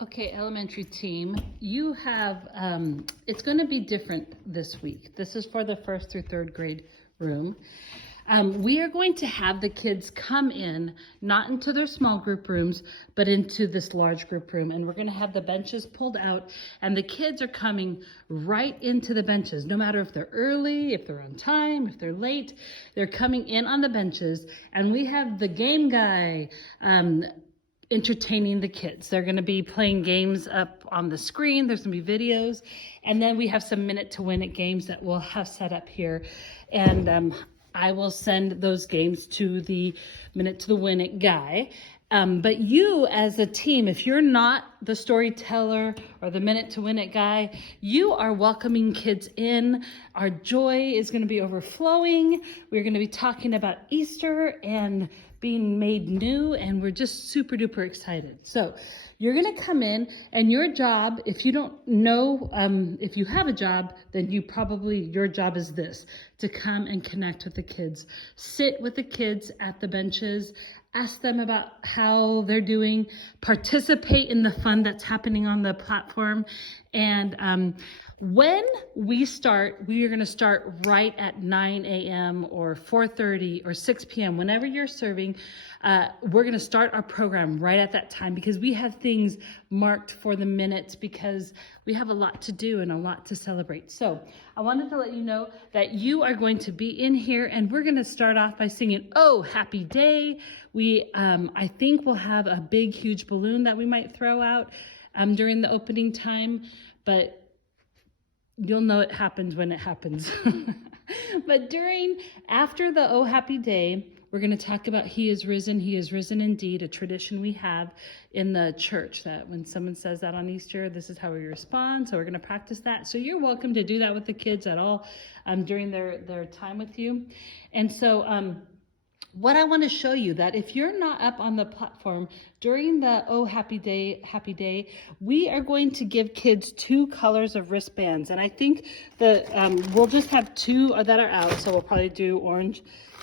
Okay, elementary team, you have, it's going to be different this week. This is for the first through third grade room. We are going to have the kids come in, not into their small group rooms, but into this large group room. And we're going to have the benches pulled out, and the kids are coming right into the benches. No matter if they're early, if they're on time, if they're late, they're coming in on the benches. And we have the game guy, entertaining the kids. They're going to be playing games up on the screen. There's going to be videos. And then we have some minute to win it games that we'll have set up here. And I will send those games to the minute to win it guy. But you as a team, if you're not the storyteller or the minute to win it guy, you are welcoming kids in. Our joy is going to be overflowing. We're going to be talking about Easter and being made new, and we're just super duper excited. So you're going to come in, and your job, if you don't know, if you have a job, then your job is this: to come and connect with the kids, sit with the kids at the benches, ask them about how they're doing, participate in the fun that's happening on the platform. And when we start, we are going to start right at 9 a.m. or 4:30 or 6 p.m. Whenever you're serving, we're going to start our program right at that time, because we have things marked for the minutes, because we have a lot to do and a lot to celebrate. So I wanted to let you know that you are going to be in here, and we're going to start off by singing "Oh Happy Day." I think we'll have a big, huge balloon that we might throw out during the opening time, but you'll know it happens when it happens. But after the "Oh Happy Day," we're going to talk about He is risen indeed, a tradition we have in the church, that when someone says that on Easter, this is how we respond. So we're going to practice that. So you're welcome to do that with the kids at all during their time with you. And so what I want to show you, that if you're not up on the platform during the "Oh Happy Day," we are going to give kids 2 colors of wristbands. And I think that we'll just have 2 that are out. So we'll probably do orange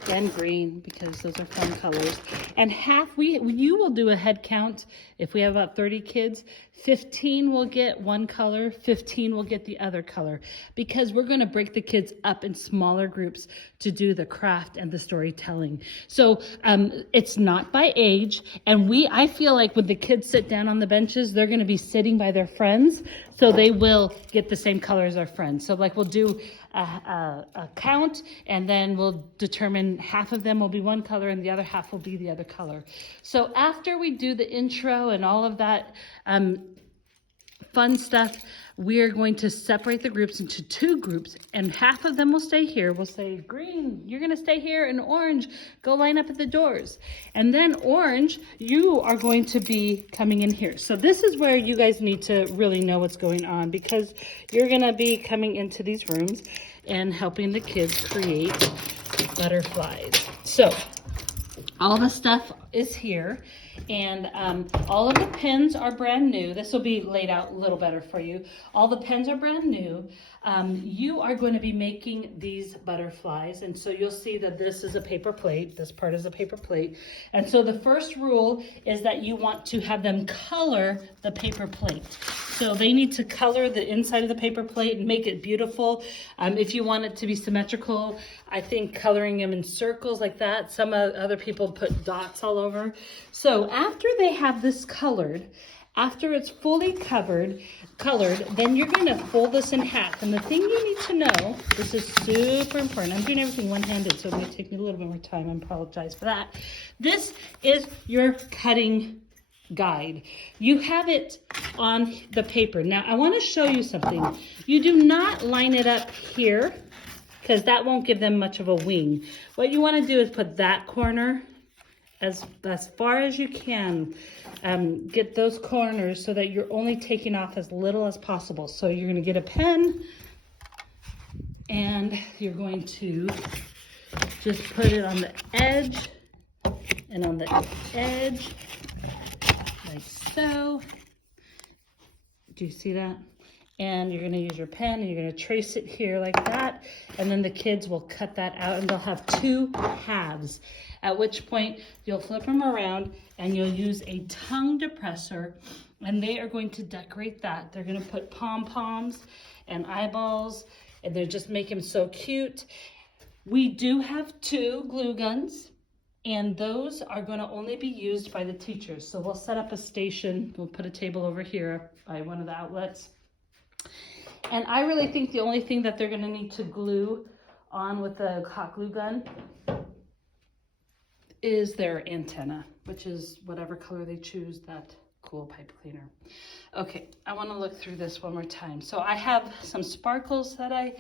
and green, because those are fun colors. And you will do a head count. If we have about 30 kids, 15 will get one color, 15 will get the other color, because we're going to break the kids up in smaller groups to do the craft and the storytelling. So it's not by age, and I feel like when the kids sit down on the benches, they're going to be sitting by their friends, so they will get the same color as their friends. So like we'll do a count, and then we'll determine half of them will be one color and the other half will be the other color. So after we do the intro and all of that fun stuff, we're going to separate the groups into 2 groups, and half of them will stay here. We'll say, green, you're going to stay here, and orange, go line up at the doors. And then orange, you are going to be coming in here. So this is where you guys need to really know what's going on, because you're going to be coming into these rooms and helping the kids create butterflies. So all the stuff is here, and all of the pens are brand new. This will be laid out a little better for you. All the pens are brand new. You are going to be making these butterflies, and so you'll see that this is a paper plate. This part is a paper plate. And so the first rule is that you want to have them color the paper plate. So they need to color the inside of the paper plate and make it beautiful. If you want it to be symmetrical, I think coloring them in circles like that. Some other people put dots all over. So after they have this colored, after it's fully colored, then you're going to fold this in half. And the thing you need to know, this is super important. I'm doing everything one-handed, so it may take me a little bit more time. I apologize for that. This is your cutting guide. You have it on the paper. Now, I want to show you something. You do not line it up here, because that won't give them much of a wing. What you want to do is put that corner as far as you can. Get those corners so that you're only taking off as little as possible. So you're going to get a pen, and you're going to just put it on the edge and on the edge, like so. Do you see that? And you're going to use your pen and you're going to trace it here like that. And then the kids will cut that out and they'll have 2 halves. At which point you'll flip them around and you'll use a tongue depressor, and they are going to decorate that. They're going to put pom-poms and eyeballs, and they're just make them so cute. We do have 2 glue guns, and those are going to only be used by the teachers. So we'll set up a station. We'll put a table over here by one of the outlets. And I really think the only thing that they're going to need to glue on with the hot glue gun is their antenna, which is whatever color they choose, that cool pipe cleaner. Okay, I want to look through this one more time. So I have some sparkles that I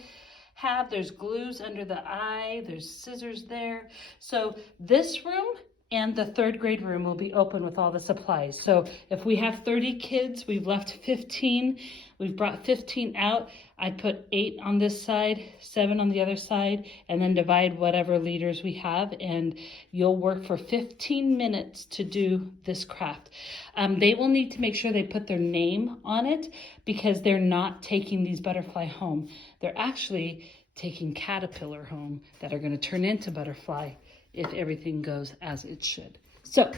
have. There's glues under the eye. There's scissors there. So this room and the 3rd grade room will be open with all the supplies. So if we have 30 kids, we've left 15. We've brought 15 out. I'd put 8 on this side, 7 on the other side, and then divide whatever leaders we have, and you'll work for 15 minutes to do this craft. They will need to make sure they put their name on it, because they're not taking these butterfly home. They're actually taking caterpillar home that are going to turn into butterfly if everything goes as it should. So,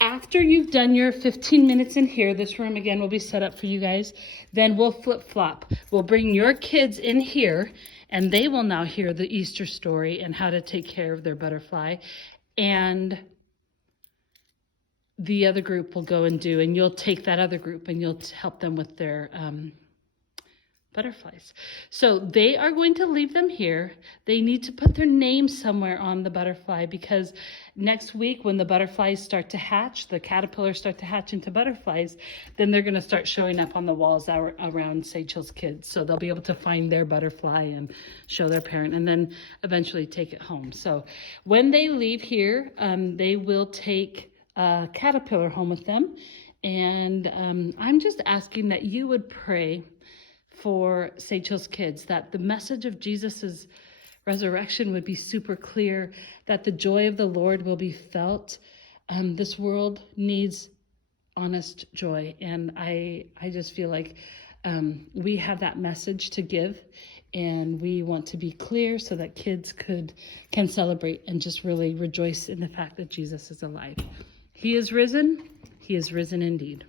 after you've done your 15 minutes in here, this room again will be set up for you guys, then we'll flip-flop. We'll bring your kids in here, and they will now hear the Easter story and how to take care of their butterfly. And the other group will go and do, and you'll take that other group and you'll help them with their butterflies. So they are going to leave them here. They need to put their name somewhere on the butterfly, because next week when the butterflies start to hatch, the caterpillars start to hatch into butterflies, then they're going to start showing up on the walls around Sage Hills Kids. So they'll be able to find their butterfly and show their parent, and then eventually take it home. So when they leave here, they will take a caterpillar home with them. And I'm just asking that you would pray for Sage Hills Kids, that the message of Jesus's resurrection would be super clear, that the joy of the Lord will be felt. This world needs honest joy, and I just feel like we have that message to give, and we want to be clear so that kids can celebrate and just really rejoice in the fact that Jesus is alive. He is risen. He is risen indeed.